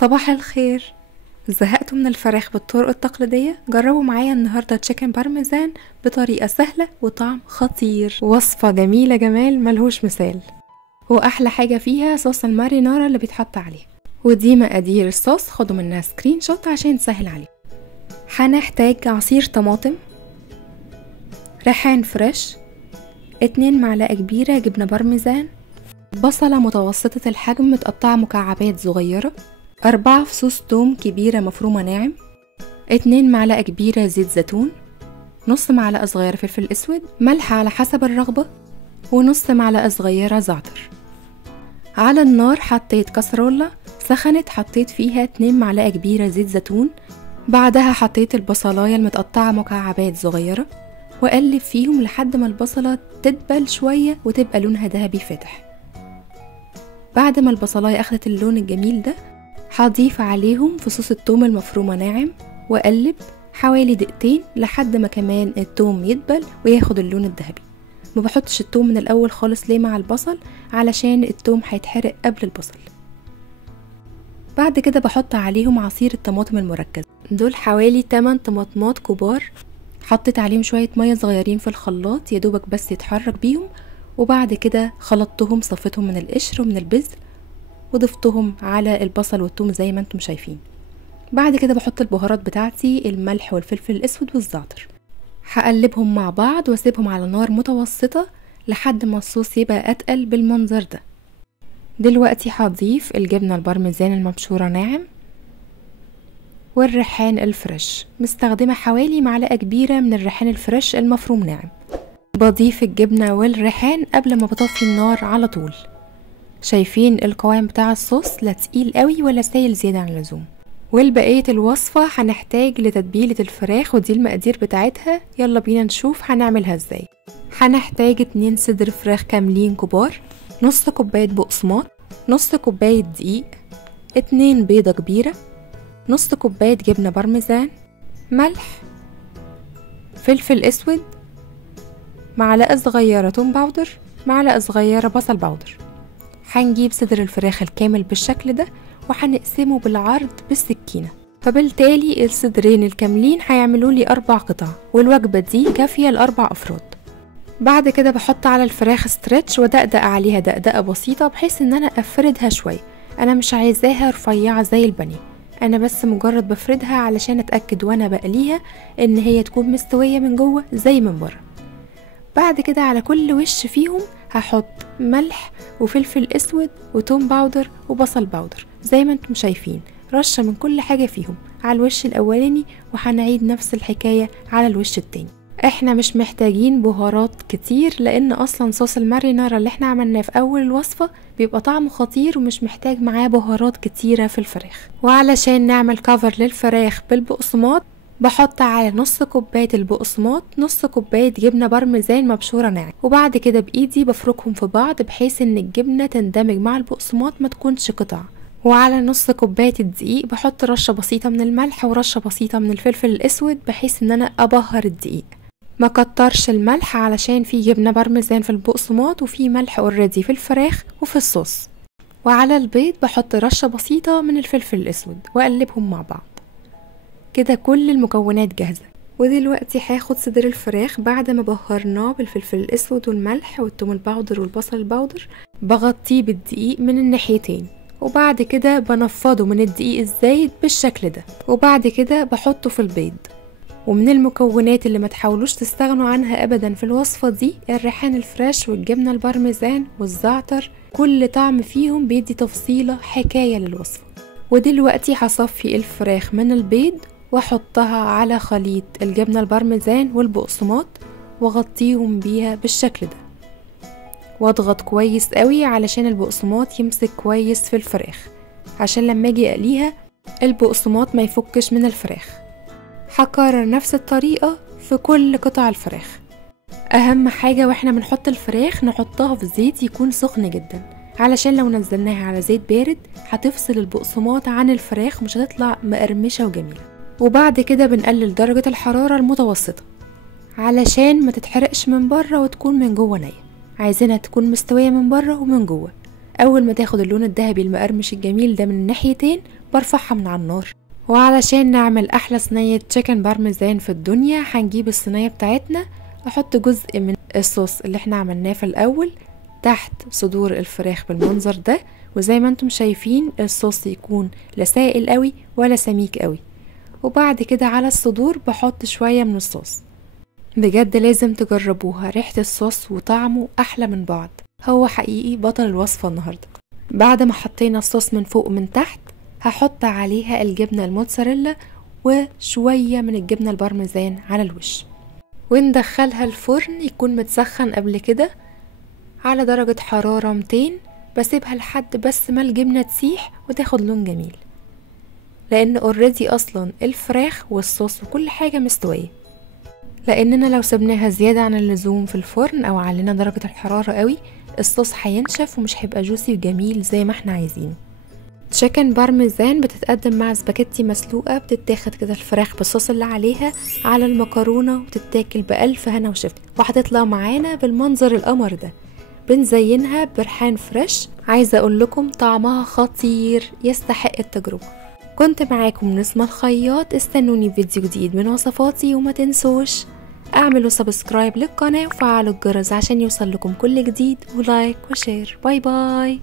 صباح الخير. زهقتوا من الفراخ بالطرق التقليدية؟ جربوا معايا النهاردة تشيكن بارميزان بطريقة سهلة وطعم خطير. وصفة جميلة جمال ملهوش مثال، وأحلى حاجة فيها صوص المارينارا اللي بيتحط عليه. ودي مقادير الصوص، خدوا منها سكرين شوت عشان تسهل عليكم. هنحتاج عصير طماطم، ريحان فريش، 2 معلقة كبيرة جبنة بارميزان، بصلة متوسطة الحجم متقطعة مكعبات صغيرة، 4 فصوص توم كبيرة مفرومة ناعم، 2 معلقة كبيرة زيت زيتون، نص معلقة صغيرة فلفل اسود، ملح على حسب الرغبة، ونص معلقة صغيرة زعتر. على النار حطيت كسرولة سخنت، حطيت فيها 2 معلقة كبيرة زيت زيتون، بعدها حطيت البصلاية المتقطعة مكعبات صغيرة وأقلب فيهم لحد ما البصلة تدبل شوية وتبقى لونها ذهبي فاتح. بعد ما البصلاية أخدت اللون الجميل ده هضيف عليهم فصوص الثوم المفرومة ناعم وأقلب حوالي دقيقتين لحد ما كمان الثوم يدبل وياخد اللون الذهبي. ما بحطش الثوم من الأول خالص ليه مع البصل، علشان الثوم هيتحرق قبل البصل. بعد كده بحط عليهم عصير الطماطم المركز، دول حوالي 8 طماطمات كبار، حطيت عليهم شوية مية صغيرين في الخلاط يدوبك بس يتحرك بيهم، وبعد كده خلطتهم صفيتهم من القشر ومن البذر وضفتهم على البصل والثوم زي ما انتم شايفين. بعد كده بحط البهارات بتاعتي، الملح والفلفل الاسود والزعتر، هقلبهم مع بعض واسيبهم على نار متوسطة لحد ما الصوص يبقى اتقل بالمنظر ده. دلوقتي هضيف الجبنة البارميزان المبشورة ناعم والريحان الفريش، مستخدمة حوالي معلقة كبيرة من الريحان الفريش المفروم ناعم. بضيف الجبنة والريحان قبل ما بطفي النار على طول. شايفين القوام بتاع الصوص لا تقيل قوي ولا سايل زيادة عن اللزوم. والبقية الوصفة هنحتاج لتتبيلة الفراخ، ودي المقادير بتاعتها، يلا بينا نشوف هنعملها ازاي. هنحتاج 2 صدر فراخ كاملين كبار، نص كوباية بقسماط، نص كوباية دقيق، 2 بيضة كبيرة، نص كوباية جبنة بارميزان، ملح، فلفل اسود، معلقة صغيرة توم باودر، معلقة صغيرة بصل باودر. هنجيب صدر الفراخ الكامل بالشكل ده وهنقسمه بالعرض بالسكينة، فبالتالي الصدرين الكاملين هيعملوا لي 4 قطع، والوجبة دي كافية ل4 أفراد. بعد كده بحط على الفراخ ستريتش ودقدق عليها دقدقة بسيطة بحيث ان انا افردها شوية. انا مش عايزاها رفيعة زي البانيه، انا بس مجرد بفردها علشان اتأكد وانا بقليها ان هي تكون مستوية من جوه زي من بره. بعد كده على كل وش فيهم هحط ملح وفلفل اسود وتوم باودر وبصل باودر زي ما انتم شايفين، رشة من كل حاجة فيهم على الوش الاولاني، وهنعيد نفس الحكاية على الوش التاني. احنا مش محتاجين بهارات كتير لان اصلا صوص المارينارا اللي احنا عملناه في اول الوصفة بيبقى طعمه خطير ومش محتاج معاه بهارات كتيرة في الفراخ. وعلشان نعمل كفر للفراخ بالبقسماط بحط على نص كوباية البقسماط نص كوباية جبنة بارميزان مبشورة ناعم، وبعد كده بايدي بفركهم في بعض بحيث ان الجبنة تندمج مع البقسماط ما تكونش قطع. وعلى نص كوباية الدقيق بحط رشة بسيطة من الملح ورشة بسيطة من الفلفل الاسود بحيث ان انا ابهر الدقيق. ما كترش الملح علشان في جبنة بارميزان في البقسماط وفي ملح اوريدي في الفراخ وفي الصوص. وعلى البيض بحط رشة بسيطة من الفلفل الاسود واقلبهم مع بعض. كده كل المكونات جاهزة. ودلوقتي هاخد صدر الفراخ بعد ما بهرناه بالفلفل الاسود والملح والثوم الباودر والبصل الباودر، بغطيه بالدقيق من الناحيتين، وبعد كده بنفضه من الدقيق الزايد بالشكل ده، وبعد كده بحطه في البيض. ومن المكونات اللي ما تحاولوش تستغنوا عنها ابدا في الوصفة دي الريحان الفريش والجبنة البارميزان والزعتر، كل طعم فيهم بيدي تفصيلة حكاية للوصفة. ودلوقتي هصفي الفراخ من البيض واحطها على خليط الجبنة البارميزان والبقسماط واغطيهم بيها بالشكل ده، واضغط كويس قوي علشان البقسماط يمسك كويس في الفراخ، عشان لما اجي اقليها البقسماط ما يفكش من الفراخ. هكرر نفس الطريقة في كل قطع الفراخ. اهم حاجة واحنا بنحط الفراخ نحطها في زيت يكون سخن جدا، علشان لو نزلناها على زيت بارد هتفصل البقسماط عن الفراخ مش هتطلع مقرمشة وجميلة. وبعد كده بنقلل درجة الحرارة المتوسطة علشان ما تتحرقش من بره وتكون من جوه نية، عايزينها تكون مستوية من بره ومن جوه. اول ما تاخد اللون الذهبي المقرمش الجميل ده من الناحيتين برفعها من على النار. وعلشان نعمل احلى صينيه تشيكن بارميزان في الدنيا هنجيب الصينيه بتاعتنا، احط جزء من الصوص اللي احنا عملناه في الاول تحت صدور الفراخ بالمنظر ده، وزي ما انتم شايفين الصوص يكون لا سائل قوي ولا سميك قوي. وبعد كده على الصدور بحط شويه من الصوص. بجد لازم تجربوها، ريحه الصوص وطعمه احلى من بعض، هو حقيقي بطل الوصفه النهارده. بعد ما حطينا الصوص من فوق ومن تحت هحط عليها الجبنه الموتزاريلا وشويه من الجبنه البارميزان على الوش، وندخلها الفرن يكون متسخن قبل كده على درجة حرارة 200. بسيبها لحد بس ما الجبنة تسيح وتاخد لون جميل، لان اوريدي اصلا الفراخ والصوص وكل حاجة مستوية. لاننا لو سبناها زيادة عن اللزوم في الفرن او علينا درجة الحرارة قوي الصوص هينشف ومش هيبقى جوسي وجميل زي ما احنا عايزين. تشيكن بارميزان بتتقدم مع سباكيتي مسلوقة، بتتاخد كده الفراخ بالصوص اللي عليها على المكرونة وتتاكل بألف هنا وشفا، وهتطلع معانا بالمنظر القمر ده. بنزينها بريحان فريش، عايزة اقول لكم طعمها خطير يستحق التجربة. كنت معاكم نسمة الخياط، استنوني في فيديو جديد من وصفاتي، وما تنسوش اعملوا سبسكرايب للقناة وفعلوا الجرس عشان يوصل لكم كل جديد، ولايك وشير. باي باي.